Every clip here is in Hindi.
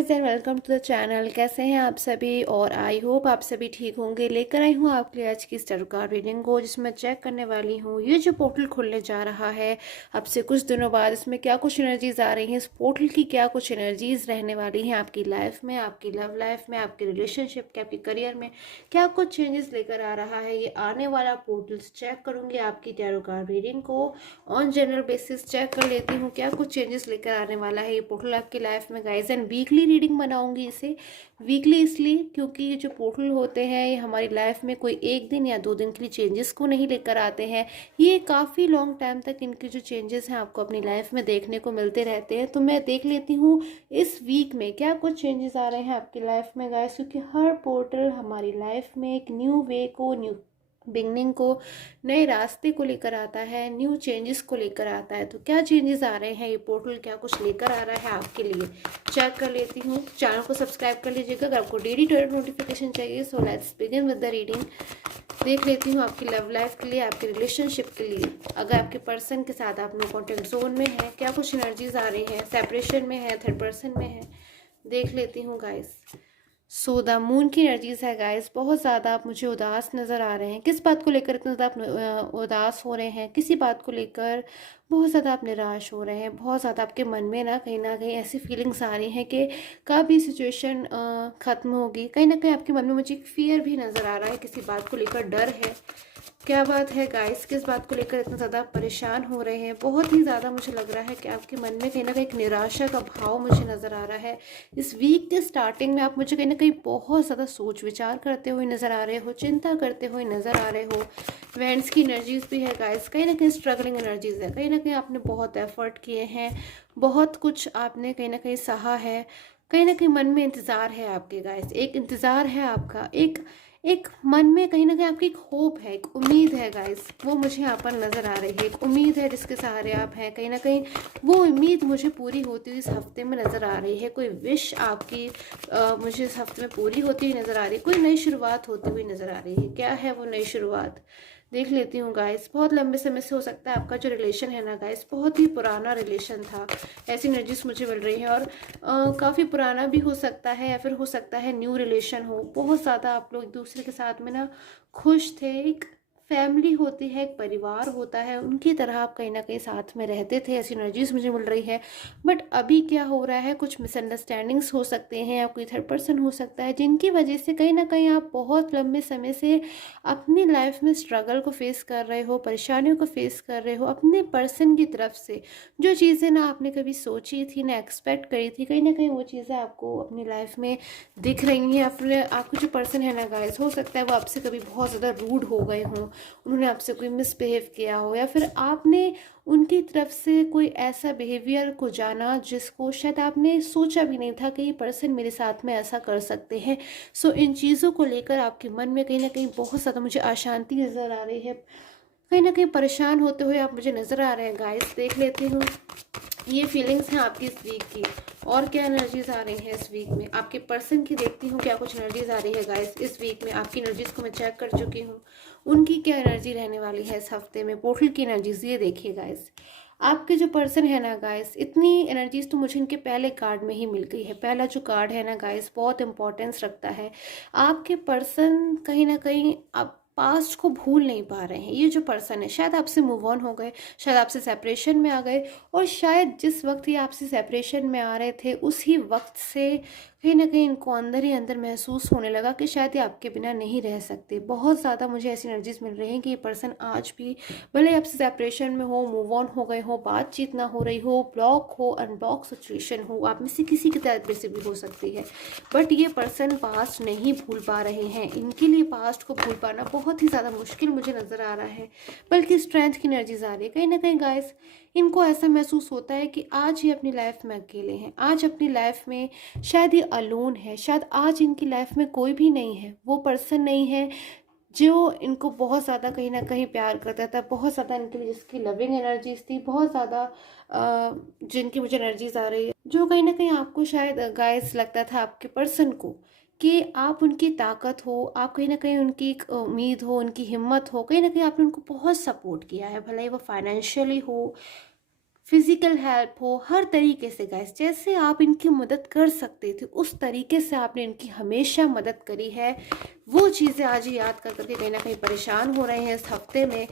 Guys and welcome to the channel. कैसे हैं आप सभी? और आई होप आप सभी ठीक होंगे। लेकर आई हूँ आपके लिए आज की स्टार कार्ड रीडिंग को, जिसमें चेक करने वाली हूँ ये जो पोर्टल खुलने जा रहा है अब से कुछ दिनों बाद, इसमें क्या कुछ एनर्जीज आ रही हैं, इस पोर्टल की क्या कुछ एनर्जीज रहने वाली हैं आपकी लाइफ में, आपकी लव लाइफ में, आपके रिलेशनशिप के, आपके करियर में क्या कुछ चेंजेस लेकर आ रहा है ये आने वाला पोर्टल। चेक करूंगी आपकी टैरो कार्ड रीडिंग को ऑन जनरल बेसिस, चेक कर लेती हूँ क्या कुछ चेंजेस लेकर आने वाला है ये पोर्टल आपकी लाइफ में गाइज। एंड वीकली रीडिंग बनाऊंगी इसे। वीकली इसलिए क्योंकि ये जो पोर्टल होते हैं ये हमारी लाइफ में कोई एक दिन या दो दिन के लिए चेंजेस को नहीं लेकर आते हैं, ये काफ़ी लॉन्ग टाइम तक इनके जो चेंजेस हैं आपको अपनी लाइफ में देखने को मिलते रहते हैं। तो मैं देख लेती हूँ इस वीक में क्या कुछ चेंजेस आ रहे हैं आपकी लाइफ में गाइस, क्योंकि हर पोर्टल हमारी लाइफ में एक न्यू वे को, न्यू बिगनिंग को, नए रास्ते को लेकर आता है, न्यू चेंजेस को लेकर आता है। तो क्या चेंजेस आ रहे हैं ये पोर्टल, क्या कुछ लेकर आ रहा है आपके लिए, चेक कर लेती हूँ। चैनल को सब्सक्राइब कर लीजिएगा अगर आपको डेली टर्न नोटिफिकेशन चाहिए। So let's begin with the reading. देख लेती हूँ आपकी लव लाइफ के लिए, आपके रिलेशनशिप के लिए, अगर आपके पर्सन के साथ आप नो कॉन्टेक्ट जोन में है क्या कुछ एनर्जीज आ रही हैं, सेपरेशन में है, थर्ड पर्सन में है, देख लेती हूँ गाइस। सो द मून की एनर्जीज है गाइस, बहुत ज़्यादा आप मुझे उदास नज़र आ रहे हैं। किस बात को लेकर इतना ज़्यादा आप उदास हो रहे हैं? किसी बात को लेकर बहुत ज़्यादा आप निराश हो रहे हैं। बहुत ज़्यादा आपके मन में ना कहीं ऐसी फीलिंग्स आ रही हैं कि कब ये सिचुएशन ख़त्म होगी। कहीं ना कहीं आपके मन में मुझे एक फियर भी नज़र आ रहा है, किसी बात को लेकर डर है। क्या बात है गाइस, किस बात को लेकर इतना ज़्यादा परेशान हो रहे हैं? बहुत ही ज़्यादा मुझे लग रहा है कि आपके मन में कहीं ना कहीं एक निराशा का भाव मुझे नज़र आ रहा है। इस वीक के स्टार्टिंग में आप मुझे कहीं ना कहीं बहुत ज़्यादा सोच विचार करते हुए नज़र आ रहे हो, चिंता करते हुए नज़र आ रहे हो। वेंट्स की एनर्जीज भी है गाइस, कहीं ना कहीं स्ट्रगलिंग एनर्जीज है। कहीं ना कहीं आपने बहुत एफर्ट किए हैं, बहुत कुछ आपने कहीं ना कहीं सहा है। कहीं ना कहीं मन में इंतज़ार है आपके गाइस, एक इंतज़ार है आपका, एक एक मन में कहीं ना कहीं आपकी एक होप है, एक उम्मीद है गाइस, वो मुझे यहाँ पर नज़र आ रही है। एक उम्मीद है जिसके सहारे आप हैं, कहीं ना कहीं वो उम्मीद मुझे पूरी होती हुई इस हफ्ते में नज़र आ रही है। कोई विश आपकी मुझे इस हफ्ते में पूरी होती हुई नज़र आ रही है, कोई नई शुरुआत होती हुई नज़र आ रही है। क्या है वो नई शुरुआत, देख लेती हूँ गाइस। बहुत लंबे समय से हो सकता है आपका जो रिलेशन है ना गाइस, बहुत ही पुराना रिलेशन था, ऐसी एनर्जीज मुझे मिल रही है। और काफ़ी पुराना भी हो सकता है या फिर हो सकता है न्यू रिलेशन हो। बहुत ज़्यादा आप लोग एक दूसरे के साथ में ना खुश थे, एक फैमिली होती है, एक परिवार होता है, उनकी तरह आप कहीं ना कहीं साथ में रहते थे, ऐसी एनर्जीज मुझे मिल रही है। बट अभी क्या हो रहा है, कुछ मिसअंडरस्टैंडिंग्स हो सकते हैं या कोई थर्ड पर्सन हो सकता है जिनकी वजह से कहीं ना कहीं आप बहुत लंबे समय से अपनी लाइफ में स्ट्रगल को फेस कर रहे हो, परेशानियों को फेस कर रहे हो अपने पर्सन की तरफ से। जो चीज़ें ना आपने कभी सोची थी, ना एक्सपेक्ट करी थी, कहीं ना कहीं वो चीज़ें आपको अपनी लाइफ में दिख रही हैं। अपने आपको जो पर्सन है ना गाइस, हो सकता है वो आपसे कभी बहुत ज़्यादा रूड हो गए हों, उन्होंने आपसे कोई मिसबिहेव किया हो, या फिर आपने उनकी तरफ से कोई ऐसा बिहेवियर को जाना जिसको शायद आपने सोचा भी नहीं था कि ये पर्सन मेरे साथ में ऐसा कर सकते हैं। सो इन चीज़ों को लेकर आपके मन में कहीं ना कहीं बहुत ज़्यादा मुझे अशांति नज़र आ रही है, कहीं ना कहीं परेशान होते हुए आप मुझे नज़र आ रहे हैं गाइस। देख लेती हूँ ये फीलिंग्स हैं आपकी इस वीक की, और क्या एनर्जीज आ रही है इस वीक में आपके पर्सन की। देखती हूँ क्या कुछ एनर्जीज आ रही है गाइस इस वीक में। आपकी एनर्जीज को मैं चेक कर चुकी हूँ, उनकी क्या एनर्जी रहने वाली है इस हफ्ते में। पोर्टल की एनर्जीज ये देखिए गाइस, आपके जो पर्सन है ना गाइस, इतनी एनर्जीज तो मुझे इनके पहले कार्ड में ही मिल गई है। पहला जो कार्ड है ना गाइस, बहुत इंपॉर्टेंस रखता है। आपके पर्सन कहीं ना कहीं आप पास्ट को भूल नहीं पा रहे हैं। ये जो पर्सन है शायद आपसे मूव ऑन हो गए, शायद आपसे सेपरेशन में आ गए, और शायद जिस वक्त ये आपसे सेपरेशन में आ रहे थे उसी वक्त से कहीं ना कहीं इनको अंदर ही अंदर महसूस होने लगा कि शायद ये आपके बिना नहीं रह सकते। बहुत ज़्यादा मुझे ऐसी एनर्जीज मिल रही हैं कि ये पर्सन आज भी भले आपसे सेपरेशन में हो, मूव ऑन हो गए हो, बातचीत ना हो रही हो, ब्लॉक हो, अनब्लॉक सिचुएशन हो, आप में से किसी की तरफ से भी हो सकती है, बट ये पर्सन पास्ट नहीं भूल पा रहे हैं। इनके लिए पास्ट को भूल पाना बहुत ही ज़्यादा मुश्किल मुझे नज़र आ रहा है, बल्कि स्ट्रेंथ की एनर्जीज आ रही है। कहीं ना कहीं गाइस इनको ऐसा महसूस होता है कि आज ये अपनी लाइफ में अकेले हैं, आज अपनी लाइफ में शायद ये अलोन है, शायद आज इनकी लाइफ में कोई भी नहीं है, वो पर्सन नहीं है जो इनको बहुत ज़्यादा कहीं ना कहीं प्यार करता था, बहुत ज़्यादा इनके लिए जिसकी लविंग एनर्जीज थी, बहुत ज़्यादा जिनकी मुझे एनर्जीज आ रही है, जो कहीं ना कहीं आपको शायद गाइस लगता था आपके पर्सन को कि आप उनकी ताकत हो, आप कहीं ना कहीं उनकी एक उम्मीद हो, उनकी हिम्मत हो। कहीं ना कहीं आपने उनको बहुत सपोर्ट किया है, भले ही वो फाइनेंशियली हो, फिजिकल हेल्प हो, हर तरीके से गाइस जैसे आप इनकी मदद कर सकते थे उस तरीके से आपने इनकी हमेशा मदद करी है। वो चीज़ें आज याद कर करके कहीं ना कहीं परेशान हो रहे हैं इस हफ्ते में।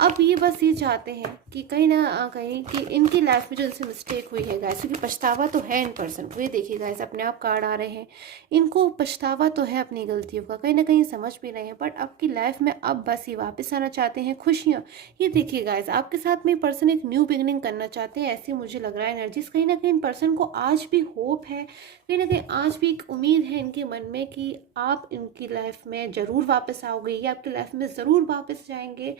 अब ये बस ये चाहते हैं कि कहीं ना कहीं कि इनकी लाइफ में जो इनसे मिस्टेक हुई है गाइस, क्योंकि पछतावा तो है इन पर्सन को, ये देखिए गाइस अपने आप कार्ड आ रहे हैं, इनको पछतावा तो है अपनी गलतियों का, कहीं ना कहीं समझ भी रहे हैं, बट आपकी लाइफ में अब बस ये वापस आना चाहते हैं खुशियाँ। ये देखिए गाइस आपके साथ में पर्सन एक न्यू बिगिनिंग करना चाहते हैं, ऐसे मुझे लग रहा है एनर्जीज। कहीं ना कहीं पर्सन को आज भी होप है, कहीं ना कहीं आज भी एक उम्मीद है इनके मन में कि आप इनकी लाइफ में ज़रूर वापस आओगे, ये आपकी लाइफ में ज़रूर वापस जाएंगे।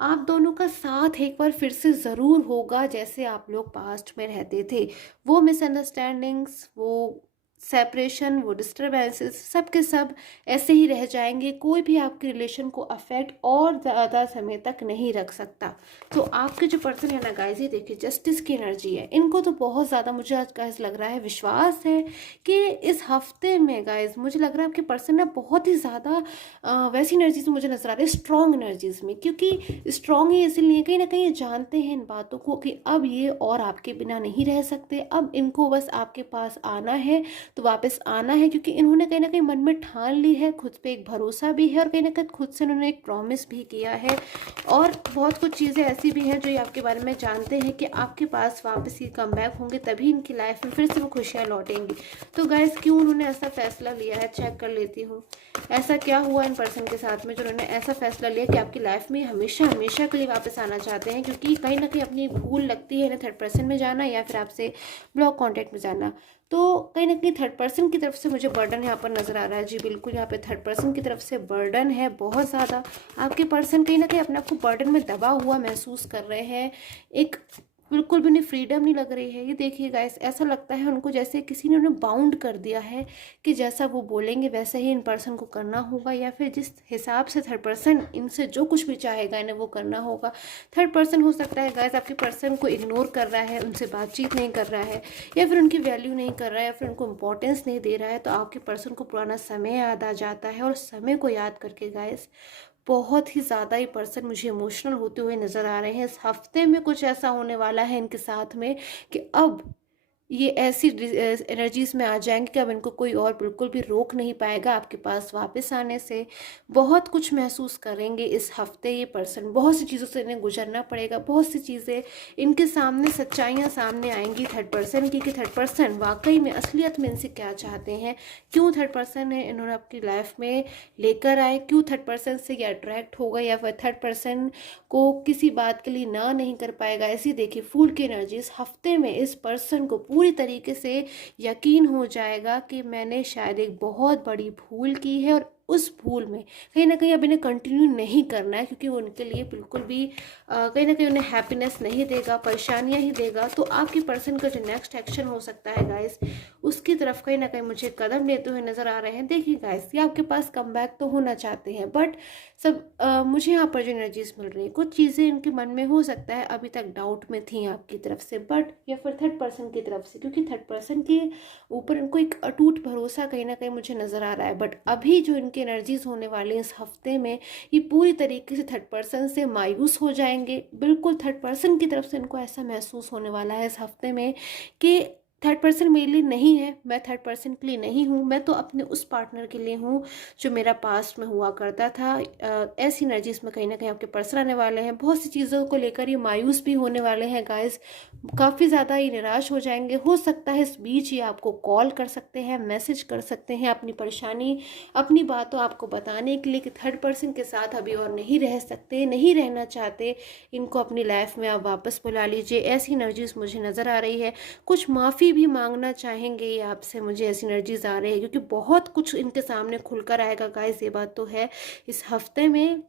आप दोनों का साथ एक बार फिर से ज़रूर होगा जैसे आप लोग पास्ट में रहते थे। वो मिसअंडरस्टैंडिंग्स, वो सेपरेशन, वो डिस्टर्बेंसेस सब के सब ऐसे ही रह जाएंगे। कोई भी आपके रिलेशन को अफेक्ट और ज़्यादा समय तक नहीं रख सकता। तो आपके जो पर्सन है ना गाइस, ये देखिए जस्टिस की एनर्जी है, इनको तो बहुत ज़्यादा मुझे आज गाइस लग रहा है, विश्वास है कि इस हफ्ते में गाइस मुझे लग रहा है आपके पर्सन ना बहुत ही ज़्यादा वैसी एनर्जीज मुझे नजर आ रही है, स्ट्रॉन्ग एनर्जीज में। क्योंकि स्ट्रॉन्ग ही इसलिए कहीं ना कहीं ये जानते हैं इन बातों को कि अब ये और आपके बिना नहीं रह सकते, अब इनको बस आपके पास आना है तो वापस आना है, क्योंकि इन्होंने कहीं ना कहीं मन में ठान ली है, खुद पे एक भरोसा भी है और कहीं ना कहीं खुद से उन्होंने एक प्रॉमिस भी किया है। और बहुत कुछ चीज़ें ऐसी भी हैं जो ये आपके बारे में जानते हैं कि आपके पास वापस ये कम बैक होंगे, तभी इनकी लाइफ में फिर से वो खुशियाँ लौटेंगी। तो गाइस क्यों उन्होंने ऐसा फैसला लिया है, चेक कर लेती हूँ। ऐसा क्या हुआ इन पर्सन के साथ में जो उन्होंने ऐसा फैसला लिया कि आपकी लाइफ में हमेशा हमेशा के लिए वापस आना चाहते हैं, क्योंकि कहीं ना कहीं अपनी भूल लगती है इन्हें थर्ड पर्सन में जाना या फिर आपसे ब्लॉक कॉन्टैक्ट में जाना। तो कहीं ना कहीं थर्ड पर्सन की तरफ से मुझे बर्डन यहाँ पर नजर आ रहा है। जी बिल्कुल, यहाँ पे थर्ड पर्सन की तरफ से बर्डन है बहुत ज़्यादा। आपके पर्सन कहीं ना कहीं अपने आप को बर्डन में दबा हुआ महसूस कर रहे हैं, एक बिल्कुल भी उन्हें फ्रीडम नहीं लग रही है। ये देखिए गाइस ऐसा लगता है उनको जैसे किसी ने उन्हें बाउंड कर दिया है कि जैसा वो बोलेंगे वैसा ही इन पर्सन को करना होगा, या फिर जिस हिसाब से थर्ड पर्सन इनसे जो कुछ भी चाहेगा इन्हें वो करना होगा। थर्ड पर्सन हो सकता है गाइस आपके पर्सन को इग्नोर कर रहा है, उनसे बातचीत नहीं कर रहा है, या फिर उनकी वैल्यू नहीं कर रहा है, या फिर उनको इंपॉर्टेंस नहीं दे रहा है। तो आपके पर्सन को पुराना समय याद आ जाता है, और समय को याद करके गाइस बहुत ही ज़्यादा ही पर्सन मुझे इमोशनल होते हुए नज़र आ रहे हैं। इस हफ्ते में कुछ ऐसा होने वाला है इनके साथ में कि अब ये ऐसी एनर्जीज में आ जाएंगे कि अब इनको कोई और बिल्कुल भी रोक नहीं पाएगा आपके पास वापस आने से। बहुत कुछ महसूस करेंगे इस हफ्ते ये पर्सन, बहुत सी चीज़ों से इन्हें गुजरना पड़ेगा, बहुत सी चीज़ें इनके सामने, सच्चाइयाँ सामने आएंगी थर्ड पर्सन की कि थर्ड पर्सन वाकई में असलियत में इनसे क्या चाहते हैं, क्यों थर्ड पर्सन है इन्होंने अपनी लाइफ में लेकर आए, क्यों थर्ड पर्सन से ये अट्रैक्ट होगा या फिर थर्ड पर्सन को किसी बात के लिए ना नहीं कर पाएगा। ऐसी देखिए फूल की एनर्जी इस हफ्ते में इस पर्सन को पूरी तरीके से यकीन हो जाएगा कि मैंने शायद एक बहुत बड़ी भूल की है, और उस भूल में कहीं ना कहीं अब इन्हें कंटिन्यू नहीं करना है, क्योंकि वो उनके लिए बिल्कुल भी कहीं ना कहीं उन्हें हैप्पीनेस नहीं देगा, परेशानियां ही देगा। तो आपके पर्सन का जो नेक्स्ट एक्शन हो सकता है गाइस, उसकी तरफ कहीं ना कहीं मुझे कदम लेते हुए नजर आ रहे हैं। देखिए गाइस ये आपके पास कम बैक तो होना चाहते हैं, बट मुझे यहाँ पर जो एनर्जीज मिल रही है, कुछ चीज़ें इनके मन में हो सकता है अभी तक डाउट में थी आपकी तरफ से, बट या फिर थर्ड पर्सन की तरफ से, क्योंकि थर्ड पर्सन के ऊपर इनको एक अटूट भरोसा कहीं ना कहीं मुझे नज़र आ रहा है। बट अभी जो इनकी एनर्जीज होने वाली इस हफ्ते में, ये पूरी तरीके से थर्ड पर्सन से मायूस हो जाएंगे। बिल्कुल थर्ड पर्सन की तरफ से इनको ऐसा महसूस होने वाला है इस हफ्ते में कि थर्ड पर्सन मेरे लिए नहीं है, मैं थर्ड पर्सन के लिए नहीं हूँ, मैं तो अपने उस पार्टनर के लिए हूँ जो मेरा पास्ट में हुआ करता था। ऐसी एनर्जीज में कहीं ना कहीं आपके पर्सन आने वाले हैं, बहुत सी चीज़ों को लेकर ये मायूस भी होने वाले हैं गाइस, काफ़ी ज़्यादा ये निराश हो जाएंगे। हो सकता है इस बीच ये आपको कॉल कर सकते हैं, मैसेज कर सकते हैं, अपनी परेशानी अपनी बातों आपको बताने के लिए कि थर्ड पर्सन के साथ अभी और नहीं रह सकते, नहीं रहना चाहते, इनको अपनी लाइफ में आप वापस बुला लीजिए। ऐसी एनर्जीज मुझे नज़र आ रही है। कुछ माफ़ी भी मांगना चाहेंगे ये आपसे, मुझे ऐसी एनर्जीज आ रही है, क्योंकि बहुत कुछ इनके सामने खुलकर आएगा गाइस, ये बात तो है इस हफ्ते में।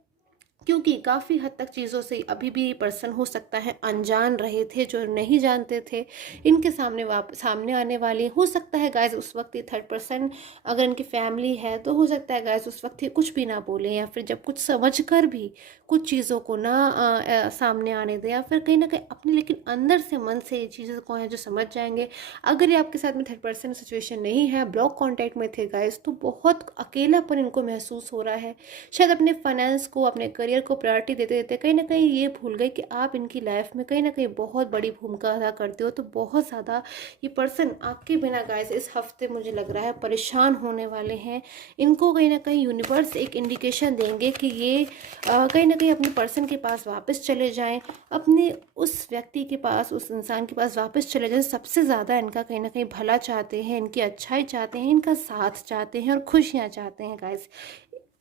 क्योंकि काफ़ी हद तक चीज़ों से अभी भी पर्सन हो सकता है अनजान रहे थे, जो नहीं जानते थे इनके सामने आने वाले। हो सकता है गाइस उस वक्त ये थर्ड पर्सन अगर इनकी फैमिली है तो हो सकता है गाइस उस वक्त ये कुछ भी ना बोले, या फिर जब कुछ समझ कर भी कुछ चीज़ों को ना सामने आने दें, या फिर कहीं ना कहीं अपने लेकिन अंदर से मन से ये चीज़ों को है जो समझ जाएंगे। अगर ये आपके साथ में थर्ड पर्सन सिचुएशन नहीं है, ब्लॉक कॉन्टैक्ट में थे गाइस, तो बहुत अकेलापन इनको महसूस हो रहा है, शायद अपने फाइनेंस को, अपने करियर करियर को प्रायोरिटी देते देते कहीं ना कहीं ये भूल गए कि आप इनकी लाइफ में कहीं ना कहीं बहुत बड़ी भूमिका अदा करते हो। तो बहुत ज़्यादा ये पर्सन आपके बिना गाइस इस हफ्ते मुझे लग रहा है परेशान होने वाले हैं। इनको कहीं ना कहीं यूनिवर्स एक इंडिकेशन देंगे कि ये कहीं ना कहीं अपने पर्सन के पास वापस चले जाएं, अपने उस व्यक्ति के पास, उस इंसान के पास वापस चले जाएं। सबसे ज़्यादा इनका कहीं ना कहीं भला चाहते हैं, इनकी अच्छाई चाहते हैं, इनका साथ चाहते हैं और खुशियाँ चाहते हैं गाइस।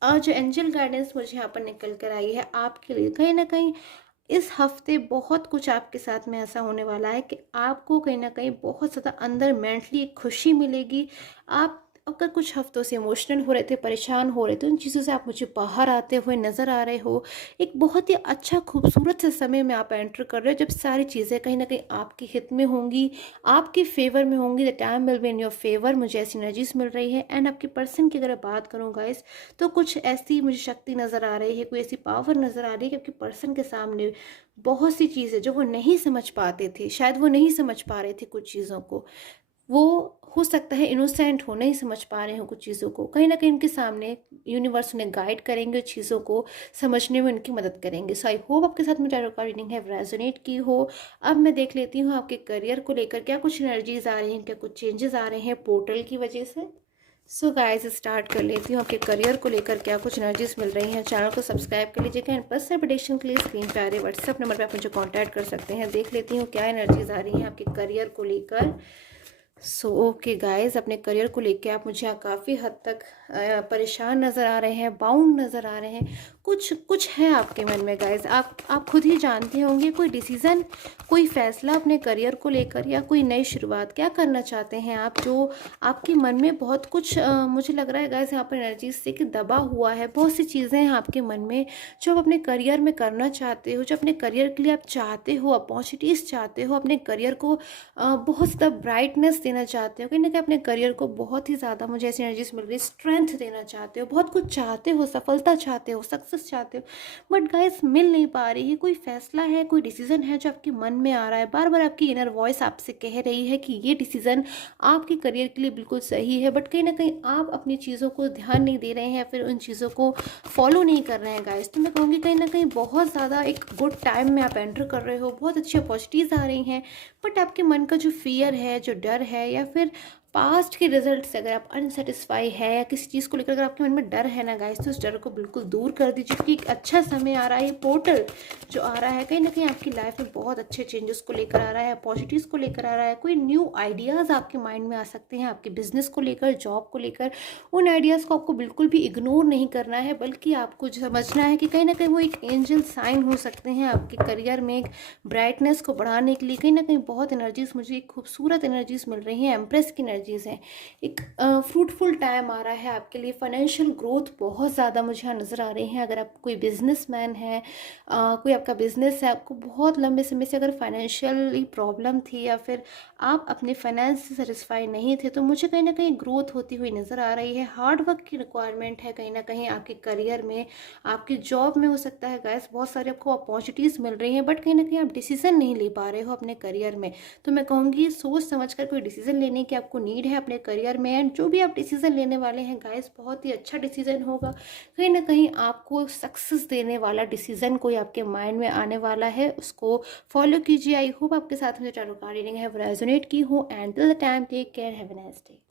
जो एंजल गाइडेंस मुझे यहाँ पर निकल कर आई है आपके लिए, कहीं ना कहीं इस हफ्ते बहुत कुछ आपके साथ में ऐसा होने वाला है कि आपको कहीं ना कहीं बहुत ज़्यादा अंदर मेंटली खुशी मिलेगी। आप अगर कुछ हफ्तों से इमोशनल हो रहे थे, परेशान हो रहे थे, उन चीज़ों से आप मुझे बाहर आते हुए नज़र आ रहे हो। एक बहुत ही अच्छा खूबसूरत से समय में आप एंटर कर रहे हो जब सारी चीज़ें कहीं ना कहीं आपके हित में होंगी, आपके फेवर में होंगी। The time will be in your favour, मुझे ऐसी एनर्जीज मिल रही है। एंड आपके पर्सन की अगर बात करूँ गाइस, तो कुछ ऐसी मुझे शक्ति नज़र आ रही है, कोई ऐसी पावर नज़र आ रही है कि आपके पर्सन के सामने बहुत सी चीज़ें जो वो नहीं समझ पाते थे, शायद वो नहीं समझ पा रहे थे कुछ चीज़ों को, वो हो सकता है इनोसेंट हो, नहीं समझ पा रहे हो कुछ चीज़ों को, कहीं ना कहीं उनके सामने यूनिवर्स उन्हें गाइड करेंगे, चीज़ों को समझने में उनकी मदद करेंगे। सो आई होप आपके साथ में टैरो कार्ड रीडिंग है रेजोनेट की हो। अब मैं देख लेती हूँ आपके करियर को लेकर क्या कुछ एनर्जीज आ रही हैं, क्या कुछ चेंजेस आ रहे हैं पोर्टल की वजह से। सो गाइस स्टार्ट कर लेती हूँ आपके करियर को लेकर क्या कुछ एनर्जीज मिल रही हैं। चैनल को सब्सक्राइब कर लीजिएगा एंड पर्सनल प्रेडिक्शन के लिए स्क्रीन पे आ रहे व्हाट्सएप नंबर पे आप मुझे कांटेक्ट कर सकते हैं। देख लेती हूँ क्या एनर्जीज आ रही हैं आपके करियर को लेकर। सो ओके गाइस, अपने करियर को लेके आप मुझे काफ़ी हद तक परेशान नज़र आ रहे हैं, बाउंड नज़र आ रहे हैं। कुछ कुछ है आपके मन में गाइस, आप खुद ही जानते होंगे। कोई डिसीज़न, कोई फैसला अपने करियर को लेकर या कोई नई शुरुआत क्या करना चाहते हैं आप, जो आपके मन में बहुत कुछ मुझे लग रहा है गाइस यहाँ पर एनर्जीज से कि दबा हुआ है। बहुत सी चीज़ें हैं आपके मन में जो आप अपने करियर में करना चाहते हो, जो अपने करियर के लिए आप चाहते हो, अपॉर्चुनिटीज़ चाहते हो, अपने करियर को बहुत ज़्यादा ब्राइटनेस देना चाहते हो, कहीं ना कहीं अपने करियर को बहुत ही ज़्यादा मुझे ऐसी एनर्जीज मिल रही है, स्ट्रेंथ देना चाहते हो, बहुत कुछ चाहते हो, सफलता चाहते हो, सक्सेस चाहते हो, बट गाइस मिल नहीं पा रही है। कोई फैसला है, कोई डिसीजन है जो आपके मन में आ रहा है, बार बार आपकी इनर वॉइस आपसे कह रही है कि ये डिसीजन आपके करियर के लिए बिल्कुल सही है, बट कहीं ना कहीं आप अपनी चीज़ों को ध्यान नहीं दे रहे हैं या फिर उन चीज़ों को फॉलो नहीं कर रहे हैं गाइस। तो मैं कहूँगी कहीं ना कहीं बहुत ज़्यादा एक गुड टाइम में आप एंटर कर रहे हो, बहुत अच्छी अपॉर्चुनिटीज़ आ रही हैं, बट आपके मन का जो फियर है, जो डर है, या फिर पास्ट के रिजल्ट से अगर आप अनसेटिस्फाई है या किसी चीज़ को लेकर अगर आपके मन में डर है ना गाइस, तो उस डर को बिल्कुल दूर कर दीजिए, क्योंकि एक अच्छा समय आ रहा है। पोर्टल जो आ रहा है कहीं ना कहीं आपकी लाइफ में बहुत अच्छे चेंजेस को लेकर आ रहा है, अपॉर्चुनिटीज़ को लेकर आ रहा है। कोई न्यू आइडियाज़ आपके माइंड में आ सकते हैं, आपके बिजनेस को लेकर, जॉब को लेकर। उन आइडियाज़ को आपको बिल्कुल भी इग्नोर नहीं करना है, बल्कि आपको समझना है कि कहीं ना कहीं वो एक एंजल साइन हो सकते हैं आपके करियर में एक ब्राइटनेस को बढ़ाने के लिए। कहीं ना कहीं बहुत एनर्जीज, मुझे एक खूबसूरत एनर्जीज मिल रही हैं, एम्प्रेस की एनर्जीज हैं। एक फ्रूटफुल टाइम आ रहा है आपके लिए, फाइनेंशियल ग्रोथ बहुत ज़्यादा मुझे यहाँ नज़र आ रही है। अगर आप कोई बिजनेसमैन है, कोई आपका बिजनेस है, आपको बहुत लंबे समय से अगर फाइनेंशियली प्रॉब्लम थी या फिर आप अपने फाइनेंस से सेटिस्फाई नहीं थे, तो मुझे कहीं ना कहीं ग्रोथ होती हुई नज़र आ रही है। हार्ड वर्क की रिक्वायरमेंट है कहीं ना कहीं आपके करियर में, आपकी जॉब में हो सकता है गाइस। बहुत सारी आपको अपॉर्चुनिटीज़ मिल रही हैं, बट कहीं ना कहीं आप डिसीजन नहीं ले पा रहे हो अपने करियर में। तो मैं कहूँगी सोच समझ कर कोई डिसीजन लेने की आपको नीड है अपने करियर में। एंड जो भी आप डिसीजन लेने वाले हैं गाइस, बहुत ही अच्छा डिसीजन होगा, कहीं ना कहीं आपको सक्सेस देने वाला डिसीजन कोई आपके माइंड में आने वाला है, उसको फॉलो कीजिए। आई होप आपके साथ में जो टैरो कार्ड रीडिंग है वो रेजोनेट की हो। And till the time take care, have a nice day.